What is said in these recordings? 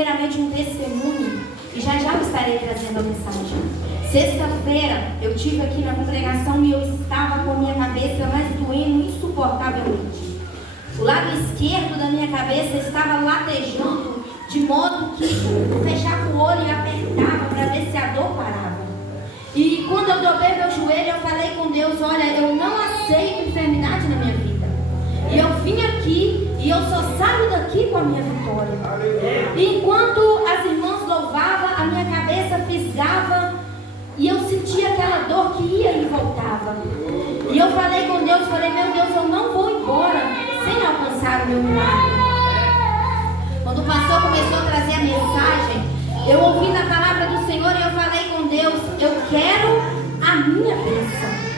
primeiramente um testemunho e já eu estarei trazendo a mensagem. Sexta-feira eu estive aqui na congregação e eu estava com a minha cabeça mais doendo insuportavelmente. O lado esquerdo da minha cabeça estava latejando, de modo que eu fechava o olho e apertava para ver se a dor parava. E quando eu dobrei meu joelho, eu falei com Deus: olha, eu não aceito enfermidade na minha vida. E eu vim aqui e eu só saio daqui com a minha vitória. E enquanto as irmãs louvavam, a minha cabeça fisgava e eu sentia aquela dor que ia e voltava. E eu falei com Deus, falei: meu Deus, eu não vou embora sem alcançar o meu milagre. Quando o pastor começou a trazer a mensagem, eu ouvi da palavra do Senhor e eu falei com Deus: eu quero a minha bênção.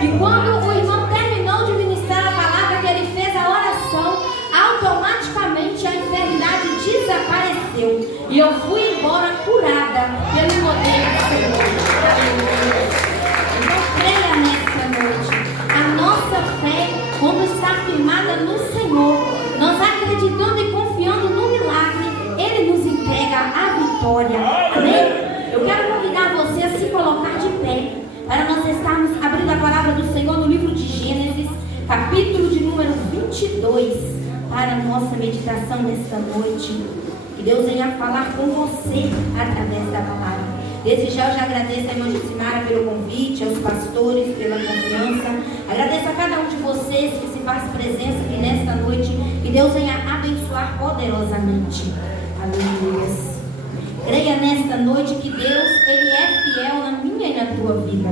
E quando o irmão terminou de ministrar a palavra, que ele fez a oração, automaticamente a enfermidade desapareceu. E eu fui embora curada pelo poder do Senhor. Então creia nessa noite. A nossa fé, quando está firmada no Senhor, nós acreditando e confiando no milagre, Ele nos entrega a vitória. Amém? Eu quero convidar você a se colocar de pé, para nós estarmos abrindo a palavra do Senhor no livro de Gênesis, capítulo de número 22, para a nossa meditação nesta noite. Que Deus venha falar com você através da palavra. Desde já eu já agradeço a irmã Jucimara pelo convite, aos pastores pela confiança. Agradeço a cada um de vocês que se faz presença aqui nesta noite. Que Deus venha abençoar poderosamente. Aleluia. Creia nesta noite que Deus, Ele é fiel na minha e na tua vida.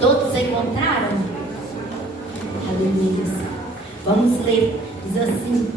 Todos encontraram? Aleluia. Vamos ler. Diz assim: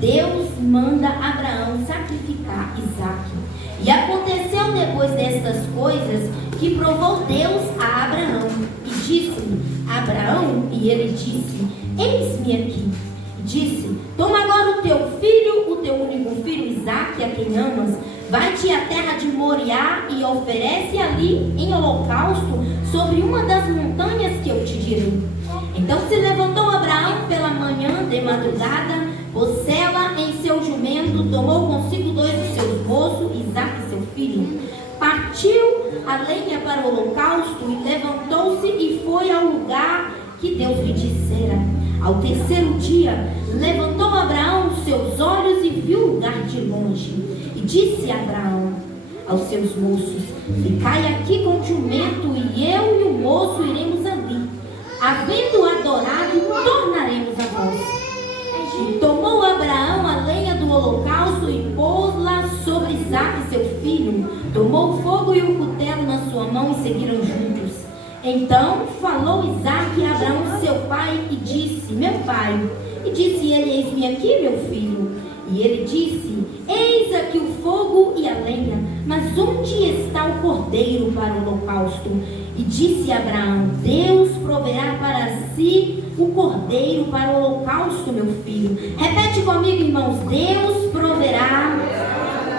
Deus manda Abraão sacrificar Isaque. E aconteceu depois destas coisas que provou Deus a Abraão e disse-lhe: Abraão, e ele disse: eis-me aqui. E disse: toma agora o teu filho, o teu único filho Isaque, a quem amas, vai-te à terra de Moriá e oferece ali em holocausto sobre uma das montanhas que eu te direi. Então se levantou Abraão pela manhã de madrugada, pôs sela em seu jumento, tomou consigo 2 de seus moços, Isaque seu filho, partiu a lenha para o holocausto e levantou-se e foi ao lugar que Deus lhe dissera. Ao terceiro dia, levantou Abraão os seus olhos e viu o lugar de longe. E disse Abraão aos seus moços: ficai aqui com o jumento, e eu e o moço iremos ali. Havendo adorado, tornaremos a vós. E tomou Abraão a lenha do holocausto e pôs-la sobre Isaque seu filho. Tomou o fogo e o cutelo na sua mão e seguiram juntos. Então falou Isaque a Abraão seu pai e disse: meu pai. E disse ele: eis-me aqui, meu filho. E ele disse: eis aqui o fogo e a lenha, mas onde está o cordeiro para o holocausto? E disse Abraão: Deus proverá para si o cordeiro para o holocausto, meu filho. Repete comigo, irmãos: Deus proverá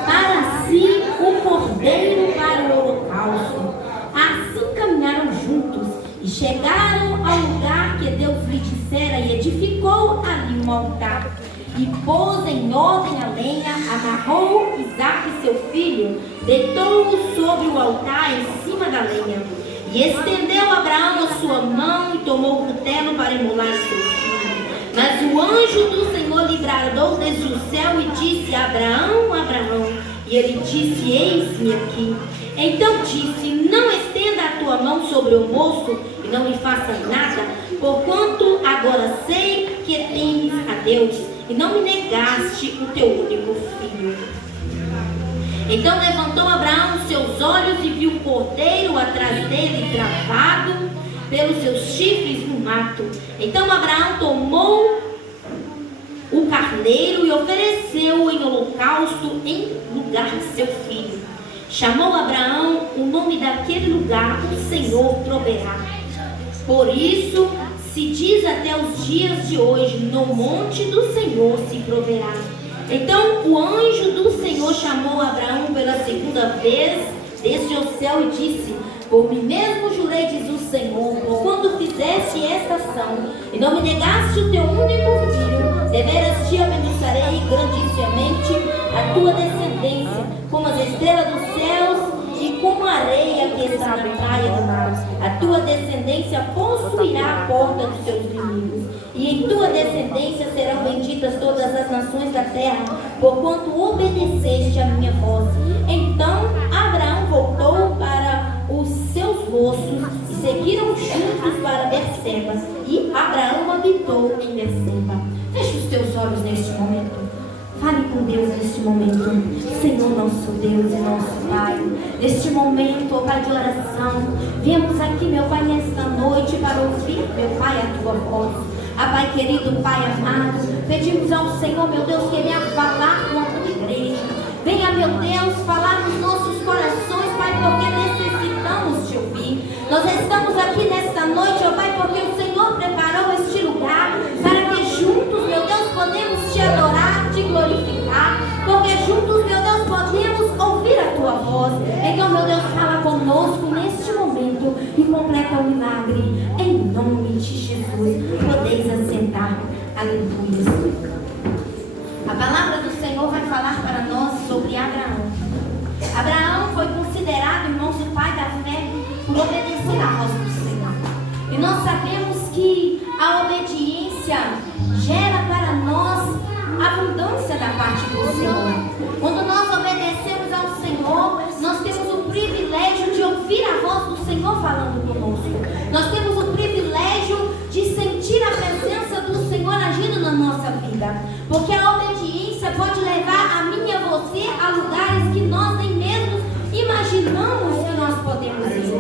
para si o cordeiro para o holocausto. Assim caminharam juntos e chegaram ao lugar que Deus lhe dissera, e edificou ali um altar. E pôs em ordem a lenha, amarrou Isaque seu filho, deitou-o sobre o altar em cima da lenha. E estendeu Abraão a sua mão e tomou o cutelo para imolar seu filho. Mas o anjo do Senhor lhe bradou desde o céu e disse: Abraão, Abraão. E ele disse: eis-me aqui. Então disse: não estenda a tua mão sobre o moço e não lhe faça nada, porquanto agora sei que temes a Deus e não me negaste o teu único filho. Então levantou Abraão os seus olhos e viu o cordeiro atrás dele, travado pelos seus chifres no mato. Então Abraão tomou o carneiro e ofereceu-o em holocausto em lugar de seu filho. Chamou Abraão o nome daquele lugar: o Senhor proverá. Por isso se diz até os dias de hoje: no monte do Senhor se proverá. Então o anjo do Senhor chamou Abraão pela segunda vez desde o céu e disse: por mim mesmo jurei, diz o Senhor, por quando fizeste esta ação e não me negaste o teu único filho, deveras te abençoarei grandissimamente a tua descendência como as estrelas dos céus e como a areia que está na praia do mar. A tua descendência possuirá a porta dos seus inimigos, e em tua descendência serão benditas todas as nações da terra, porquanto obedeceste a minha voz. Então Abraão voltou para os seus moços e seguiram juntos para Berseba, e Abraão habitou em Berseba. Feche os teus olhos neste momento. Fale com Deus neste momento. Senhor, nosso Deus e nosso Pai, neste momento, ó Pai de oração, viemos aqui, meu Pai, nesta noite para ouvir, meu Pai, a tua voz. Pai querido, Pai amado, pedimos ao Senhor, meu Deus, que venha falar com a tua igreja. Venha, meu Deus, falar nos nossos corações, Pai, porque necessitamos te ouvir. Nós estamos aqui nesta noite, ó Pai, porque o Senhor preparou este lugar para que juntos, meu Deus, podemos te adorar, te glorificar, porque juntos, meu Deus, podemos ouvir a tua voz. Então, meu Deus, fala conosco neste momento e completa o milagre, em nome de Jesus. Podeis assentar. Aleluia. A palavra do Senhor vai falar para nós sobre Abraão. Abraão foi considerado, irmãos, o pai da fé por obedecer à voz do Senhor. E nós sabemos que a obediência gera para nós abundância da parte do Senhor. Quando nós obedecemos ao Senhor, nós temos o privilégio de ouvir a voz do Senhor falando conosco. Nós temos o privilégio de sentir a presença do Senhor agindo na nossa vida. Porque a obediência pode levar a mim e a você a lugares que nós nem mesmo imaginamos que nós podemos ir.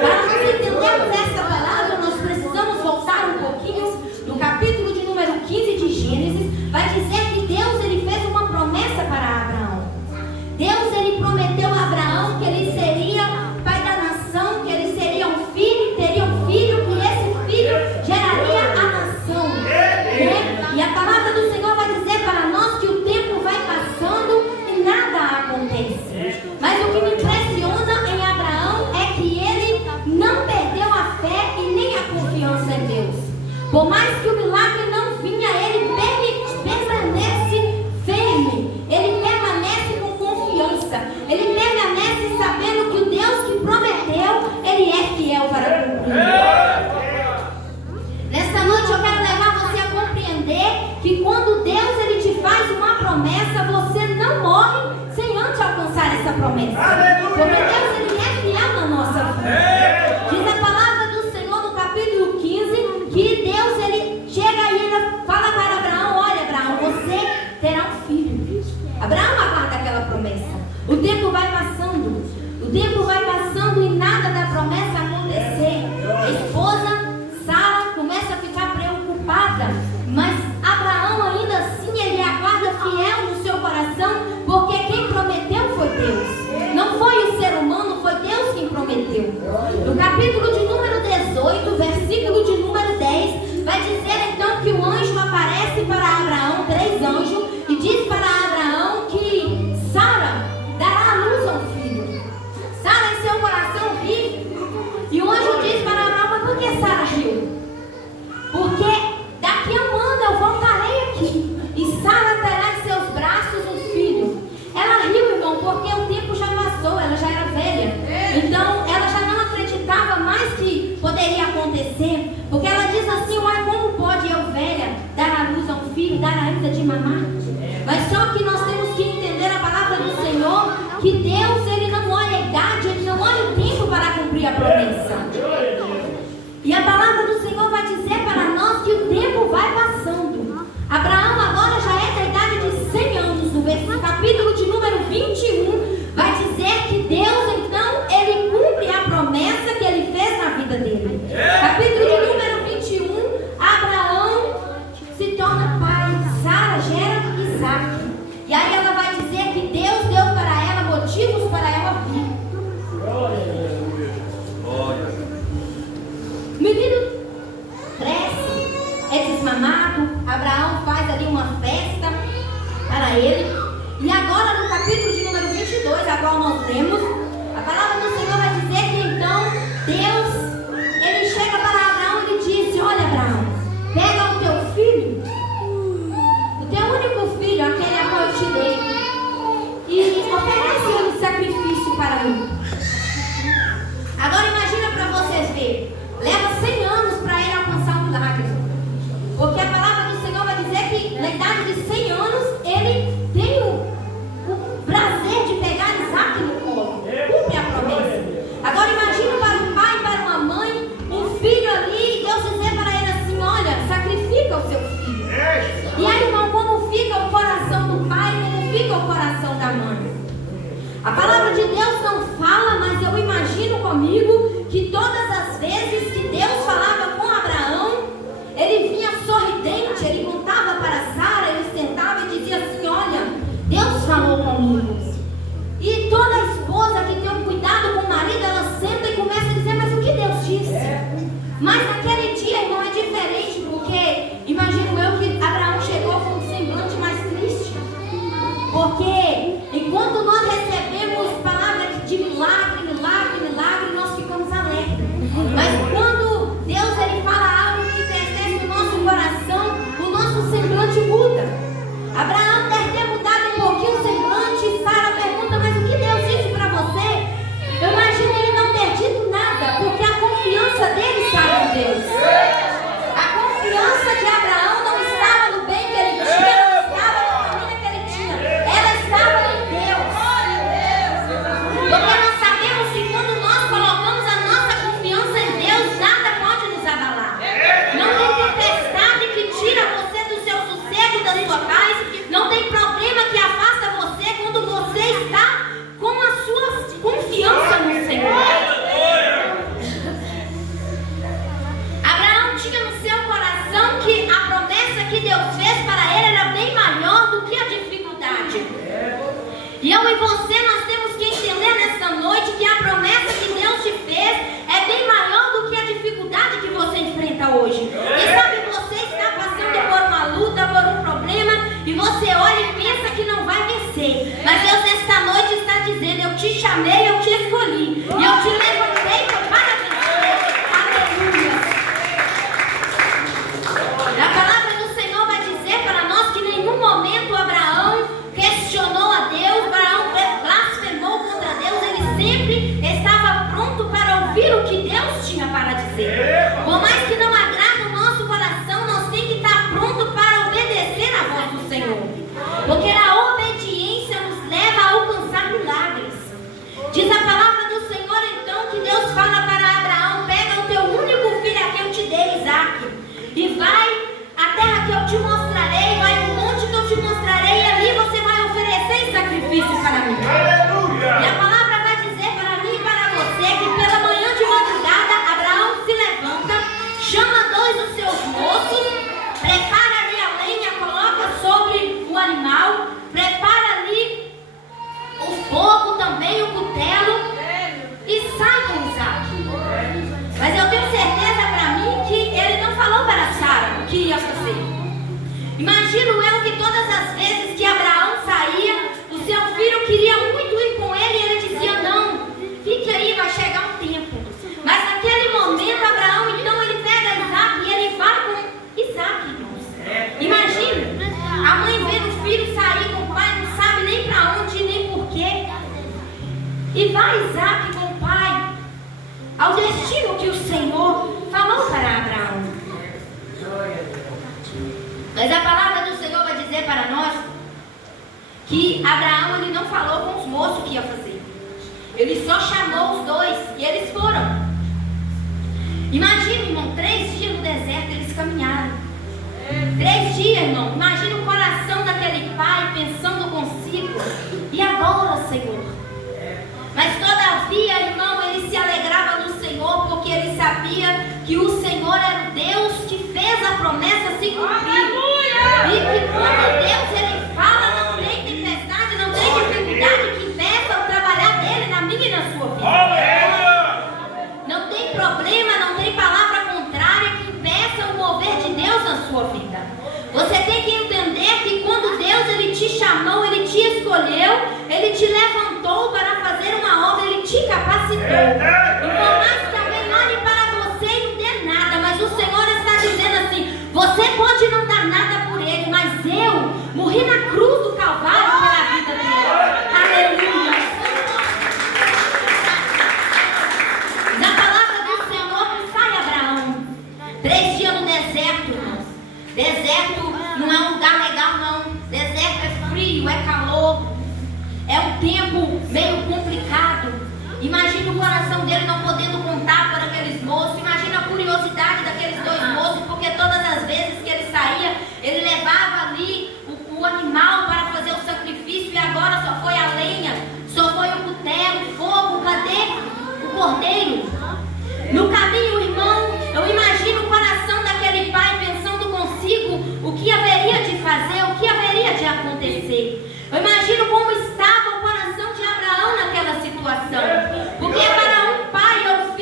Para nós entendermos essa palavra, nós precisamos voltar um pouquinho no capítulo de número 15 de Gênesis. Vai dizer que Deus ele fez uma promessa para Abraão. Deus ele prometeu a Abraão que ele seria pai da nação, que ele seria um filho, teria um filho, e esse filho geraria a nação. Né? E a palavra do Senhor vai dizer para nós que o tempo vai passando e nada acontece. Mas o que me impressiona em Abraão é que ele não perdeu a fé e nem a confiança em Deus. Por mais que o milagre não vinha, ele permanece firme, ele permanece com confiança, ele permanece sabendo que o Deus que prometeu, ele é fiel para cumprir. Nesta noite eu quero levar você a compreender que quando Deus ele te faz uma promessa, você não morre sem antes alcançar essa promessa. Porque Deus ele é fiel na nossa vida. Diz a palavra do Senhor no capítulo 15 que Deus ele chega e ele fala para Abraão: olha, Abraão, você terá um filho. Abraão aguarda aquela promessa. O tempo vai passando. O tempo vai passando e nada da promessa acontecer. A esposa Sara começa a ficar preocupada, mas Abraão ainda assim ele aguarda fiel no seu coração, porque quem prometeu foi Deus. Não foi o ser humano, foi Deus quem prometeu. No capítulo de número 18, versículo de número 10, vai dizer então que o anjo aparece para Abraão, 3 anjos, e diz para Abraão que Sara dará à luz a um filho. Sara em seu coração ri, e o anjo diz para Abraão: mas por que Sara riu? Porque daqui a um ano eu voltarei aqui, e Sara terá em seus braços um filho. Ela riu, irmão, porque o tempo já passou, ela já era velha. Então ela já não acreditava mais que poderia acontecer, porque ela diz assim: uai, como pode eu velha dar à luz a um filho, dar ainda de mamar? Mas só que nós temos que entender a palavra do Senhor, que Deus ele não olha a idade, ele não olha o tempo para cumprir a promessa. E a palavra do Senhor vai dizer para nós que o tempo vai passando. Abraão agora já é da idade de 100 anos. No capítulo de número 21 vai dizer que Deus então ele cumpre a promessa que ele fez na vida dele. Capítulo de número 21, Abraão se torna pai, Sara gera Isaac. E aí ela vai dizer que Deus deu para ela motivos para ela vir. O menino cresce, é desmamado, Abraão faz ali uma festa para ele. E agora no capítulo de número 22, a qual nós lemos, a palavra do Senhor vai dizer que então Deus, ele chega para Abraão e diz: olha, Abraão, pega o teu filho, o teu único filho, aquele a qual eu te dei, Mas naquele dia, irmão, é diferente, porque imagino eu que Abraão chegou com um semblante mais triste. Porque enquanto nós recebemos palavras de milagre, milagre, milagre, nós ficamos alegres. Mas quando Deus ele fala algo que entristece o nosso coração, o nosso semblante muda. Abraão deve ter mudado um pouquinho o semblante. Sara pergunta, mas o que Deus disse para você? Eu imagino ele não ter dito nada, porque a confiança dele estava em Deus. A confiança de Abraão não estava no bem que ele tinha, não estava na família que ele tinha. Ela estava em Deus. Porque nós sabemos que quando nós colocamos a nossa confiança em Deus, nada pode nos abalar. Não tem tempestade que tira você do seu sossego e da sua paz. Não tem problema que afasta você quando você está com a sua confiança no Senhor. Abraão tinha no seu coração que a promessa que Deus fez para ele era bem maior do que a dificuldade. E eu e você, nós temos que entender nesta noite que a promessa que Deus te fez é bem maior do que a dificuldade que você enfrenta hoje. E sabe, você está passando por uma luta, por um problema, e você olha e pensa que não vai vencer. Mas Deus esta noite está dizendo, eu te chamei, eu te escolhi, e eu te levantei para vencer. Aleluia. A palavra do Senhor vai dizer para nós que em nenhum momento Abraão questionou a Deus, Abraão blasfemou contra Deus, ele sempre estava pronto para ouvir o que Deus tinha para dizer. Por mais que não agrade o nosso coração, nós temos que estar pronto para obedecer a voz do Senhor. Porque a obediência nos leva a alcançar milagres. Diz a palavra do Senhor então que Deus fala para Abraão, pega o teu único filho a quem eu te dei, Isaque, e vai à terra que eu te mostrarei, vai no monte que eu te mostrarei, e ali você vai oferecer sacrifício para mim. Aleluia. E a palavra vai dizer para mim e para você que pela manhã de madrugada Abraão se levanta, chama dois dos seus moços, prepara ali a lenha, coloca sobre o animal, prepara ali o fogo também, o cutelo, e sai com Isaque. Mas eu tenho certeza para mim que ele não falou para Sara o que ia fazer. Imagino eu que todas as vezes que Abraão saía, o seu filho queria muito ir com ele, e ele dizia, não, fique aí, vai chegar um tempo. Mas naquele momento Abraão então ele pega Isaque e ele vai com Isaque, irmãos. Imagina, a mãe vendo o filho sair com o pai, não sabe nem para onde nem porquê, e vai Isaque com o pai ao destino que o Senhor falou para Abraão. Mas a palavra do Senhor vai dizer para nós que Abraão ele não falou com os moços o que ia fazer. Ele só chamou os dois e eles foram. Imagina, irmão, 3 dias no deserto eles caminharam. 3 dias, irmão. Imagina o coração daquele pai pensando consigo. E agora, Senhor? Mas todavia, irmão, ele se alegrava no Senhor, porque ele sabia que o Senhor era o Deus que fez a promessa se cumprir. E que quando Deus ele fala, não tem tempestade, não tem dificuldade que impeça o trabalhar dele na minha e na sua vida. Não tem problema, não tem palavra contrária que impeça o mover de Deus na sua vida. Você tem que entender que quando Deus ele te chamou, ele te escolheu, ele te levantou para fazer uma obra, ele te capacitou. E por mais que alguém olhe para você e não dê nada, mas o Senhor está dizendo assim, você pode não dar nada por ele, mas eu morri na cruz do Calvário pela vida dele. Aleluia. Da palavra do Senhor sai Abraão. 3 dias no deserto, irmãos. Deserto não é um lugar legal, não. Deserto é frio, é calor. É um tempo meio complicado. Imagina o coração dele não podendo contar para aqueles moços. Imagina a curiosidade daqueles 2 moços, porque todas as vezes que ele saía, ele levava ali o animal para fazer o sacrifício, e agora só foi a lenha, só foi o cutelo, o fogo. Cadê o cordeiro? No caminho, irmão, eu imagino o coração daquele pai pensando consigo o que haveria de fazer, o que haveria de acontecer. Eu imagino como estava o coração de Abraão naquela situação. Porque para um pai ou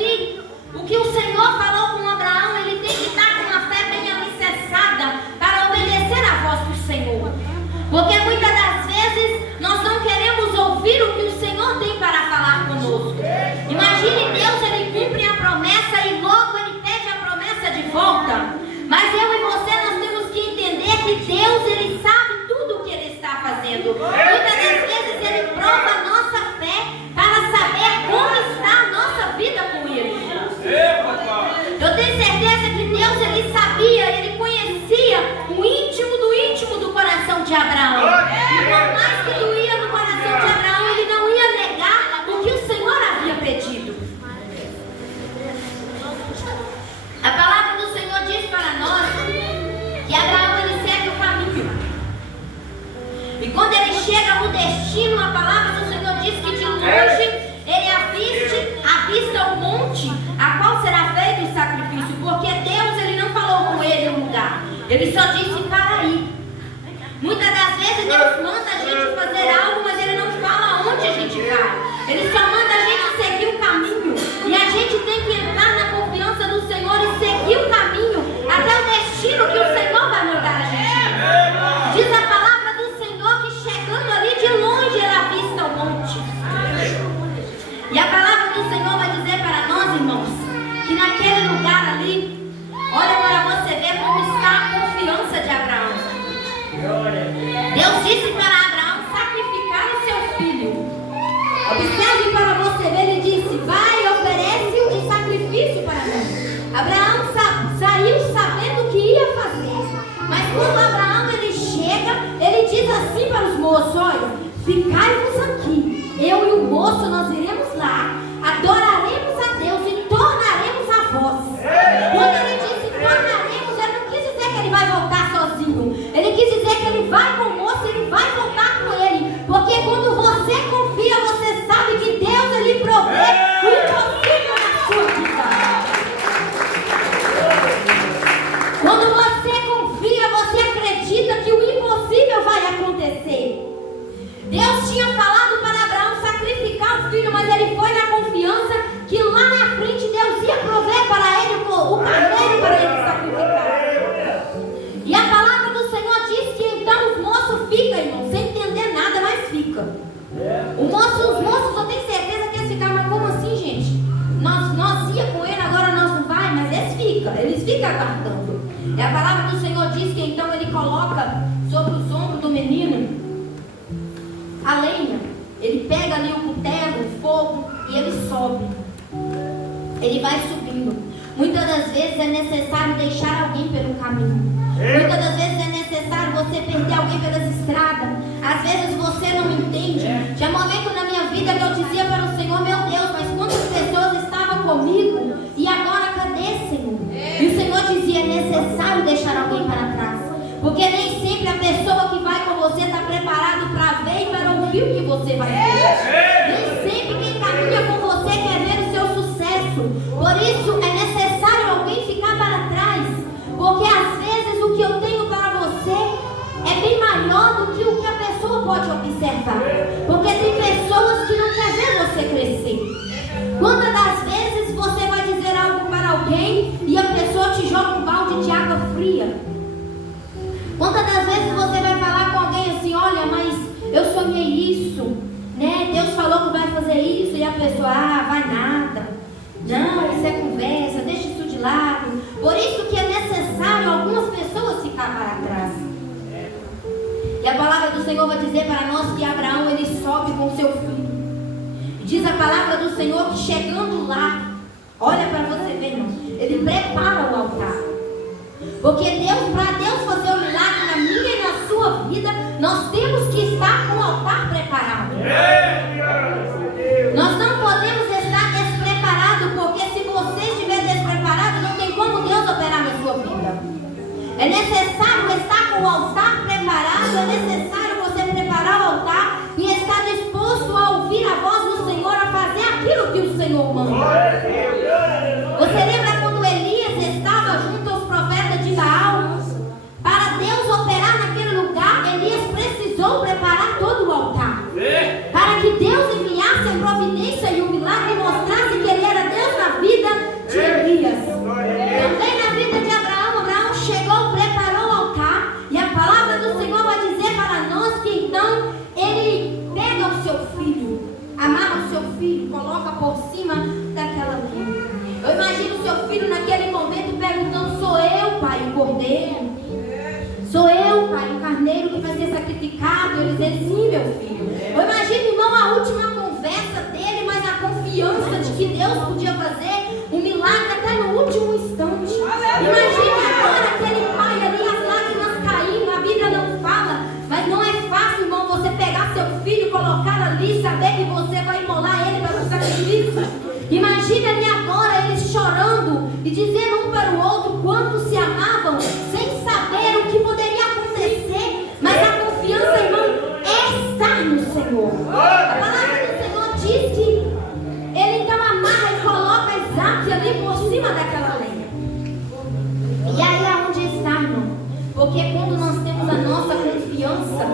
tenho certeza que Deus, ele sabia, ele conhecia o íntimo do coração de Abraão. E por mais que doía no coração de Abraão, ele não ia negar o que o Senhor havia pedido. A palavra do Senhor diz para nós que Abraão, ele segue o caminho. E quando ele chega no destino, a palavra do Senhor diz que de longe ele avista o monte a qual será feito o sacrifício, porque Deus, ele não falou com ele o lugar, ele só disse para ir. Muitas das vezes Deus manda a gente fazer algo, mas ele não fala onde a gente vai, ele só manda a gente seguir o caminho, e a gente tem que entrar na confiança do Senhor e seguir o caminho até o destino que o Senhor vai mandar a gente ir. Diz a palavra do Senhor que chegando ali de longe ele avista o monte. E a palavra do Senhor vai dizer para nós, irmãos, que naquele lugar ali, olha para você ver como está a confiança de Abraão. Deus disse para Abraão sacrificar o seu filho. Observe para você ver, ele disse, vai e oferece um sacrifício para mim. Abraão saiu sabendo o que ia fazer. Mas quando Abraão ele chega, ele diz assim para os moços, olha, ficai-vos aqui, eu e o moço nós iremos lá, adoraremos a Deus e tornaremos a vós. Quando ele disse tornaremos, ele não quis dizer que ele vai voltar sozinho, ele quis dizer que ele vai com o moço, ele vai voltar com ele, porque quando você confia, você sabe que Deus ele provê o impossível na sua vida. Quando você confia, você acredita que o impossível vai acontecer. Deus tinha falado para Abraão sacrificar o filho, mas ele foi na confiança que lá na frente Deus ia prover para ele o carneiro para ele sacrificar. E a palavra do Senhor diz que então os moços ficam, irmão, sem entender nada, mas fica. Os moços, eu tenho certeza que eles ficaram, mas como assim, gente? Nós ia com ele, agora nós não vai, mas eles ficam aguardando. E a palavra do Senhor diz que então ele coloca sobre os ombros do menino a lenha, ele pega ali o cutelo, o fogo e ele sobe. Ele vai subindo. Muitas das vezes é necessário deixar alguém pelo caminho. Muitas das vezes é necessário você perder alguém pelas estradas. Às vezes você não entende. Tinha momento na minha vida que eu dizia para o Senhor, meu Deus, mas quantas pessoas estavam comigo e agora cadê, Senhor? E o Senhor dizia, é necessário deixar alguém para trás. Porque nem sempre a pessoa que vai com você está preparado para ver e para ouvir o que você vai ver. Nem sempre quem caminha com você quer ver o seu sucesso. Por isso é necessário alguém ficar para trás. Porque às vezes o que eu tenho para você é bem maior do que o que a pessoa pode observar. Porque tem pessoas que não querem ver você crescer. Quantas das vezes você vai dizer algo para alguém e a pessoa te joga um balde de água fria? Quantas das vezes você vai falar com alguém assim, olha, mas eu sonhei isso, né? Deus falou que vai fazer isso, e a pessoa, vai nada. Não, isso é conversa, deixa isso de lado. Por isso que é necessário algumas pessoas ficar para trás. E a palavra do Senhor vai dizer para nós que Abraão, ele sobe com seu filho. Diz a palavra do Senhor que chegando lá, olha para você ver, irmão, ele prepara o altar. Porque para Deus fazer um milagre na minha e na sua vida, nós temos que estar com o altar preparado. Nós não podemos estar despreparados, porque se você estiver despreparado, não tem como Deus operar na sua vida. É necessário estar com o altar preparado, é necessário você preparar o altar e estar disposto a ouvir a voz do Senhor, a fazer aquilo que o Senhor manda. Você lembra quando Elias estava junto aos profetas de Baal? Para Deus operar naquele lugar, Elias precisou preparar todo o altar. Para que Deus enviasse a providência e o milagre e mostrasse que Ele era Deus na vida de Elias. Também na vida de Abraão, Abraão chegou, preparou o altar. E a palavra do Senhor vai dizer para nós que então ele pega o seu filho, amarra o seu filho, coloca por cima daquela linha. Eu imagino o seu filho naquele momento perguntando, sou eu, pai, o cordeiro? Sou eu, pai, o carneiro que vai ser sacrificado? Ele diz, sim, meu filho. Eu imagino, irmão, a última conversa dele, mas a confiança de que Deus podia fazer um milagre até no último instante. ao outro quanto se amavam, sem saber o que poderia acontecer. Mas a confiança, irmão, é estar no Senhor. A palavra do Senhor diz que ele então amarra e coloca Isaac ali por cima daquela lenha. E aí aonde está, irmão? Porque quando nós temos a nossa confiança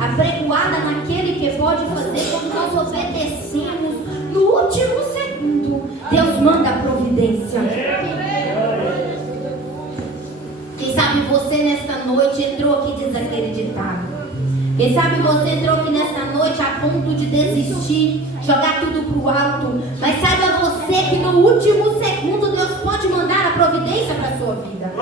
apregoada naquele que pode fazer, quando nós obedecemos no último segundo, Deus manda a providência. Quem sabe você nesta noite entrou aqui desacreditado. Quem sabe você entrou aqui nesta noite a ponto de desistir, jogar tudo pro alto. Mas saiba você que no último segundo Deus pode mandar a providência para a sua vida.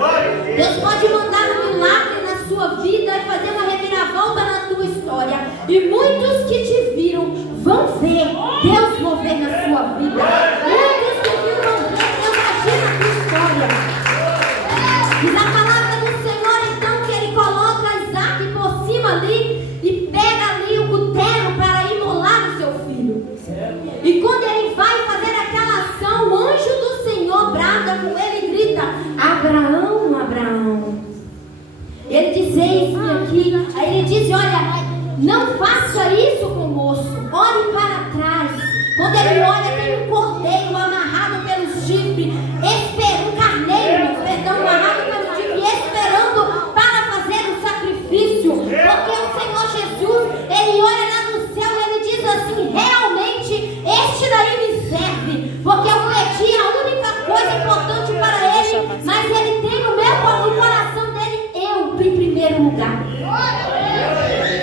Deus pode mandar um milagre na sua vida e fazer uma reviravolta na tua história. E muitos que te viram vão ver Deus mover na sua vida. Muitos que viram vão ver Deus agir na tua história. Diz a palavra do Senhor então que ele coloca Isaac por cima ali e pega ali o cutelo para imolar o seu filho. E quando ele vai fazer aquela ação, o anjo do Senhor brada com ele e grita: Abraão, Abraão. Ele diz: eis-me aqui. Aí ele diz: olha, não faça isso com o moço, olhe para trás. Quando ele olha, tem um cordeiro amarrado pelo chifre, um carneiro, amarrado pelo chifre, esperando para fazer o sacrifício. Porque o Senhor Jesus, ele olha lá no céu e ele diz assim: realmente este daí me serve, porque eu pedi a única coisa importante para ele, mas ele tem no meu coração dele eu em primeiro lugar.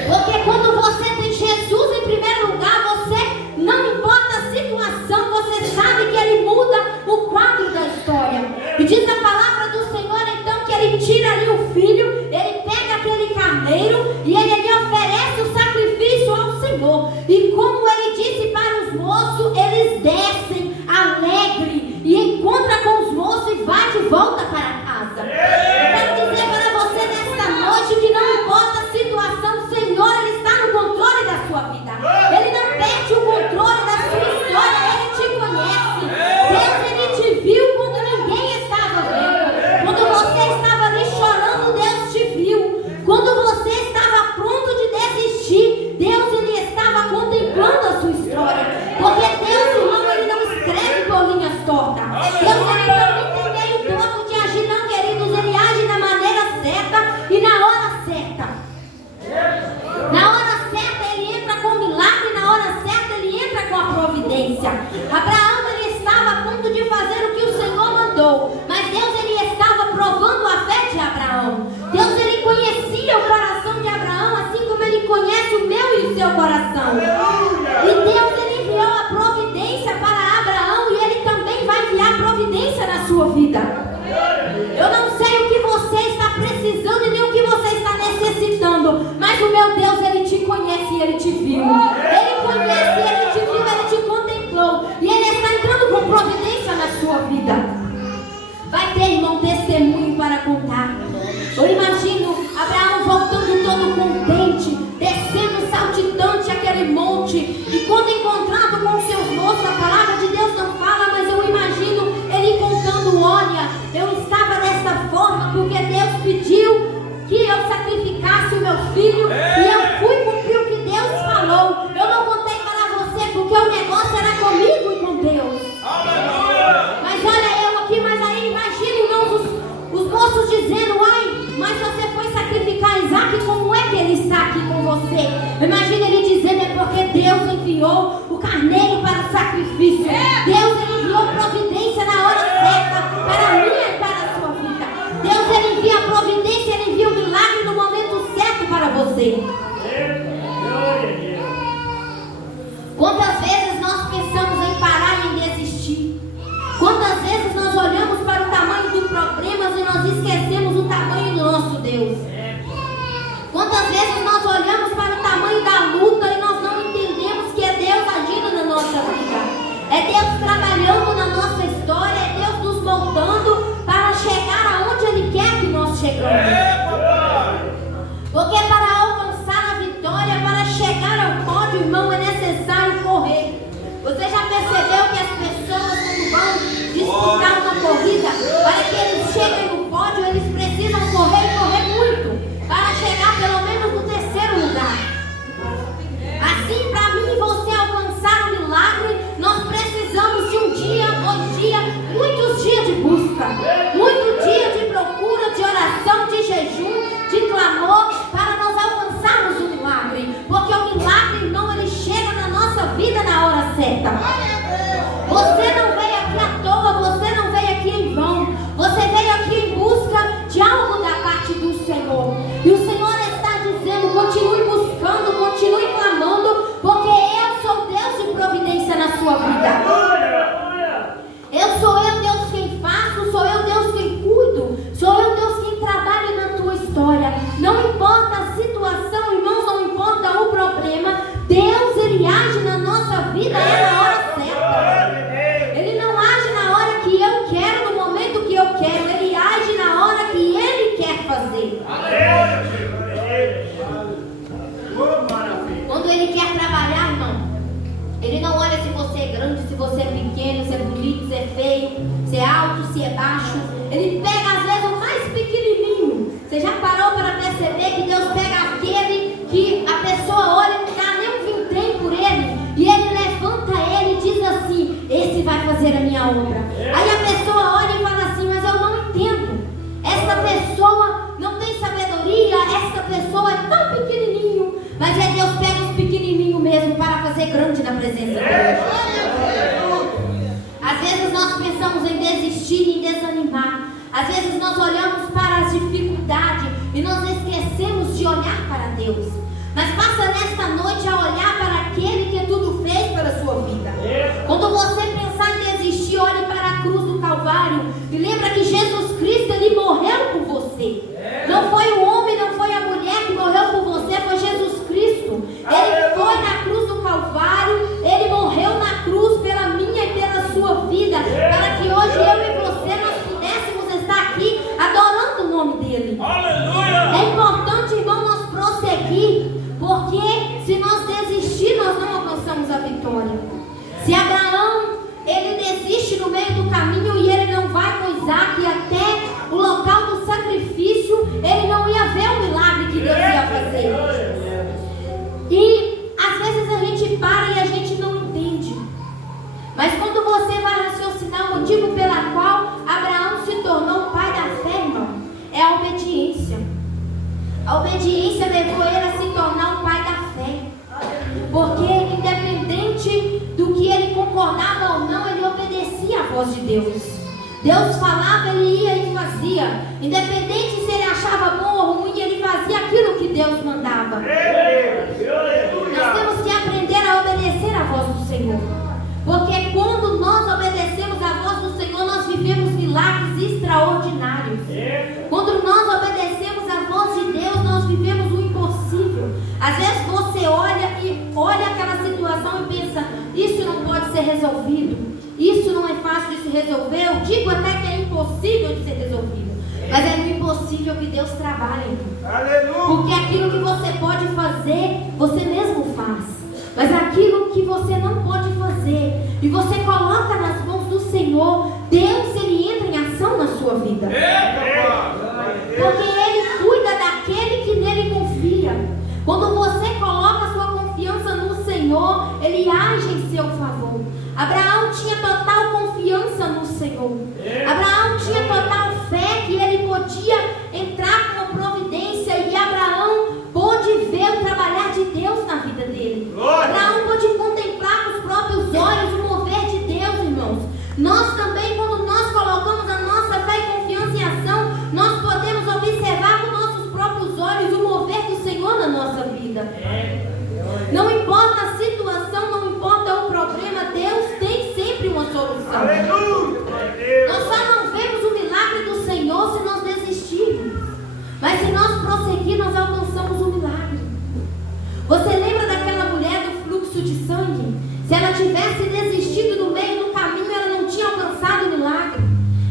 Porque quando você tem Jesus em primeiro lugar, você não importa a situação, você sabe que ele muda o quadro da história. E diz a palavra do Senhor então que ele tira ali o filho, ele pega aquele carneiro e ele ali oferece o sacrifício ao Senhor. E como ele disse para os moços, eles descem alegre e encontra com os moços e vai de volta para casa. Eu quero dizer para você nesta noite que não importa a situação, o Senhor, ele está no controle da sua vida. Ele não perde o controle da sua história, ele te conhece. Deus, ele te viu quando ninguém estava vendo. Quando você estava ali chorando, Deus te viu. Quando você estava a ponto de desistir, Deus, ele estava contemplando a sua história. Porque Deus, irmão, ele não escreve por linhas tortas. Deus, ele também tem meio todo de agir, não, queridos. Ele age na maneira certa e na hora certa. Na hora certa ele entra com o milagre, na hora certa ele entra com a providência. Abraão, ele estava a ponto de fazer o que o Senhor mandou, mas Deus, ele estava provando a fé de Abraão. Deus, ele conhecia o coração de Abraão, assim como ele conhece o meu e o seu coração. E Deus, ele enviou a providência para Abraão e ele também vai enviar providência na sua vida. Eu não sei o que você está precisando e nem o que você está necessitando, mas o meu Deus, ele te conhece e ele te viu. Ele conhece, ele te viu, ele te contemplou e ele está entrando com providência na sua vida. Vai ter, irmão, testemunho para contar. Eu imagino Abraão voltando todo contente, descendo saltitante aquele monte, e quando encontrado com os seus moços, a palavra de Deus não fala, mas eu imagino ele contando: olha, eu estava dessa forma porque Deus pediu que eu sacrificasse o meu filho e eu fui cumprir o que Deus falou. Eu não contei para você porque o negócio era comigo e com Deus. Mas olha eu aqui, mas aí imagina, irmãos, os moços dizendo: ai, mas você foi sacrificar Isaac, como é que ele está aqui com você? Imagina ele dizendo: é porque Deus enviou o carneiro para o sacrifício. Deus, ele enviou providência na hora certa para mim e para a sua vida. Deus, ele envia a providência, ele envia o milagre no momento certo para você. Quantas vezes nós pensamos em parar e em desistir? Quantas vezes nós olhamos para o tamanho do problema e nós esquecemos o tamanho do nosso Deus? Quantas vezes nós olhamos para o tamanho da luta e nós não entendemos que é Deus agindo na nossa vida? É Deus trabalhando na nossa história, é Deus nos moldando para chegar aonde Ele quer que nós chegamos. Porque para alcançar na presença dele. Às vezes nós pensamos em desistir, em desanimar. Às vezes nós olhamos para as dificuldades e nós esquecemos de olhar para Deus. Mas passa nesta noite a olhar para aquele que tudo fez pela sua vida. Quando você pensar em desistir, olhe para a cruz do Calvário e lembra que Jesus Cristo, ele morreu por você. Não foi o homem, não foi a mulher que morreu por você, foi Jesus Cristo. Ele foi na cruz do Calvário, ele morreu na cruz pela minha e pela sua vida, para que hoje eu e você nós pudéssemos estar aqui adorando o nome dele. Aleluia! É importante, irmão, nós prosseguir, porque se nós desistir, nós não alcançamos a vitória. Se Abraão, ele desiste no meio do caminho e ele não vai com Isaac até o local do sacrifício, ele não ia ver o milagre que Deus ia fazer. E às vezes a gente para e a gente não entende. Mas quando você vai raciocinar o motivo pela qual Abraão se tornou o pai da fé, irmão, é a obediência. A obediência levou ele a se tornar o pai da fé. Porque independente do que ele concordava ou não, ele obedecia à voz de Deus. Deus falava, ele ia e fazia. Independente se ele achava bom ou ruim, ele fazia aquilo que Deus mandava. Nós temos que aprender a obedecer à voz do Senhor. Porque quando nós obedecemos à voz do Senhor, nós vivemos milagres extraordinários. Quando nós obedecemos à voz de Deus, nós vivemos o impossível. Às vezes você olha aquela situação e pensa, isso não pode ser resolvido. Isso não é fácil de se resolver. Eu digo até que é impossível de ser resolvido. Mas é no impossível que Deus trabalha. Porque aquilo que você pode fazer, você mesmo faz. Mas aquilo que você não pode fazer e você coloca nas mãos do Senhor, Deus, ele entra em ação na sua vida. Porque ele cuida daquele que nele confia. Quando você coloca a sua confiança no Senhor, ele age em seu favor. Abraão tinha total confiança no Senhor. Abraão tinha total fé que ele podia entrar com providência, e Abraão pôde ver o trabalhar de Deus na vida dele. Abraão pôde contemplar com os próprios olhos o mover de Deus, irmãos. Nós também, quando nós colocamos a nossa fé e confiança em ação, nós podemos observar com nossos próprios olhos o mover do Senhor na nossa vida. Não importa a situação, não importa o problema, Deus tem sempre uma solução. Nós só não vemos o milagre do Senhor se nós desistirmos. Mas se nós prosseguir, nós alcançamos o milagre. Você lembra daquela mulher do fluxo de sangue? Se ela tivesse desistido no meio do caminho, ela não tinha alcançado o milagre.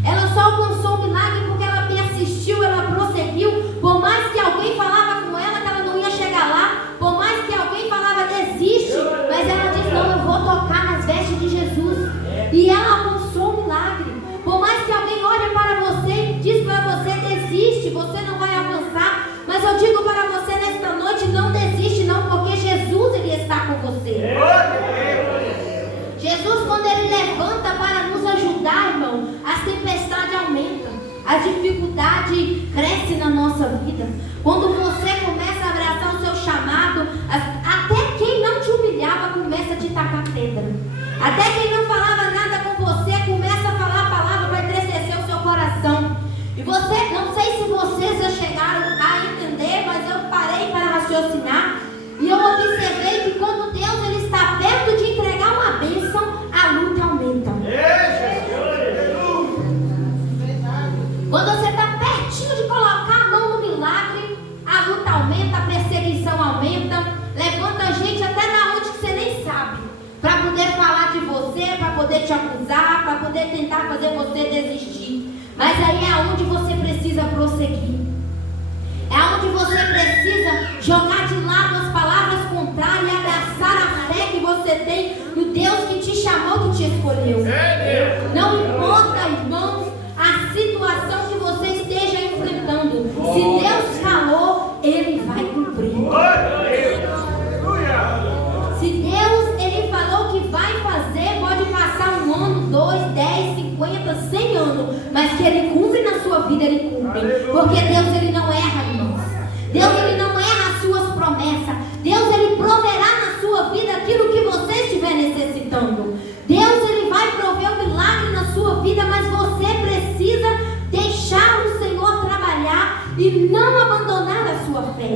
Ela só alcançou o milagre porque ela persistiu, ela prosseguiu. Por mais que alguém falava com ela que ela não ia chegar lá, por mais que alguém falava desiste, mas ela disse, não, eu vou tocar nas vestes de Jesus. E ela alcançou o milagre. Por mais que alguém olhe para você e diz para você, desiste, você não vai alcançar. Mas eu digo para você nesta noite, não desiste não, porque Jesus, ele está com você. Jesus, quando ele levanta para nos ajudar, irmão, as tempestades aumentam, a dificuldade cresce na nossa vida. Quando você começa a abraçar o seu chamado, até quem não te humilhava começa a te tacar pedra. Até quem não falava nada com você começa a falar a palavra para entristecer o seu coração. E você, não sei se vocês já chegaram a entender, mas eu parei para raciocinar e eu observei que quando Deus ele está perto de entregar uma bênção, a luta aumenta. Quando você está pertinho de colocar a mão no milagre, a luta aumenta, a perseguição aumenta, levanta gente até na onde que você nem sabe, para poder falar de você, para poder te acusar, para poder tentar fazer você desistir. Mas aí é onde você precisa prosseguir. É onde você precisa jogar de lado as palavras contrárias e abraçar a fé que você tem no Deus que te chamou, que te escolheu. Não importa, irmãos, a situação que você esteja enfrentando. Se Deus falou, ele vai cumprir. Se Deus ele falou que vai fazer, pode passar 1 ano, 2, 10, 50, 100 anos, mas que ele cumpre na sua vida, ele cumpre. Porque Deus ele não erra, irmãos. Deus ele não erra as suas promessas. Deus ele proverá na sua vida aquilo que você estiver sua fé.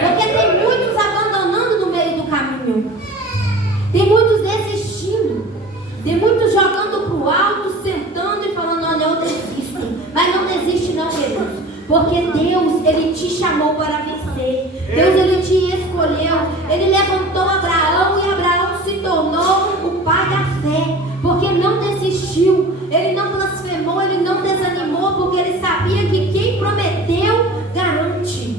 Porque tem muitos abandonando no meio do caminho. Tem muitos desistindo. Tem muitos jogando para o alto, sentando e falando, olha, eu desisto. Mas não desiste não, queridos. Porque Deus, Ele te chamou para vencer. Deus, Ele te escolheu. Ele levantou Abraão e Abraão se tornou o pai da fé. Porque não desistiu. Ele não blasfemou, ele não desanimou. Porque ele sabia que quem prometeu, garante.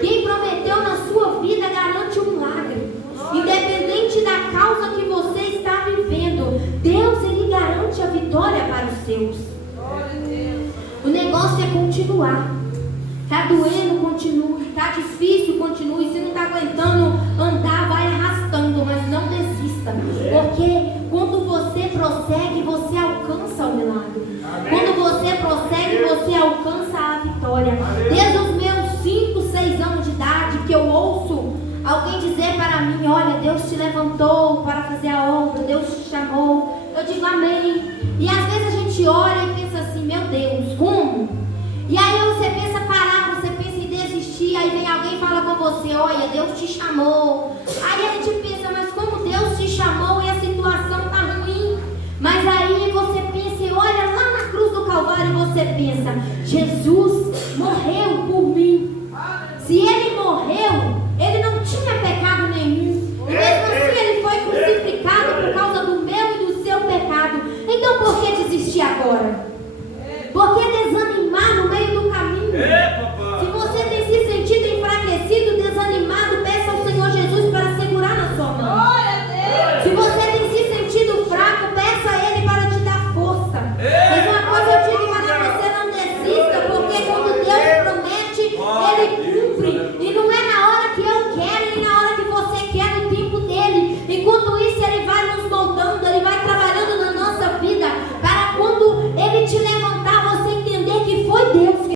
Quem prometeu na sua vida, garante um milagre. Independente da causa que você está vivendo, Deus, Ele garante a vitória para os seus. O negócio é continuar. Está doendo, continue. Está difícil, continue. Se não está aguentando andar, vai arrastando, mas não desista. Porque quando você prossegue, você alcança o milagre. Quando você prossegue, você alcança a vitória. Desde os meus 5, 6 anos de idade, que eu ouço alguém dizer para mim, olha, Deus te levantou para fazer a obra, Deus te chamou. Eu digo amém. E às vezes a gente olha e pensa assim, meu Deus, como? E aí você pensa parar, você pensa em desistir. Aí vem alguém e fala com você, olha, Deus te chamou. Aí a gente pensa, mas como Deus te chamou e a situação está ruim? Mas aí você pensa e olha lá na cruz do Calvário e você pensa, Jesus morreu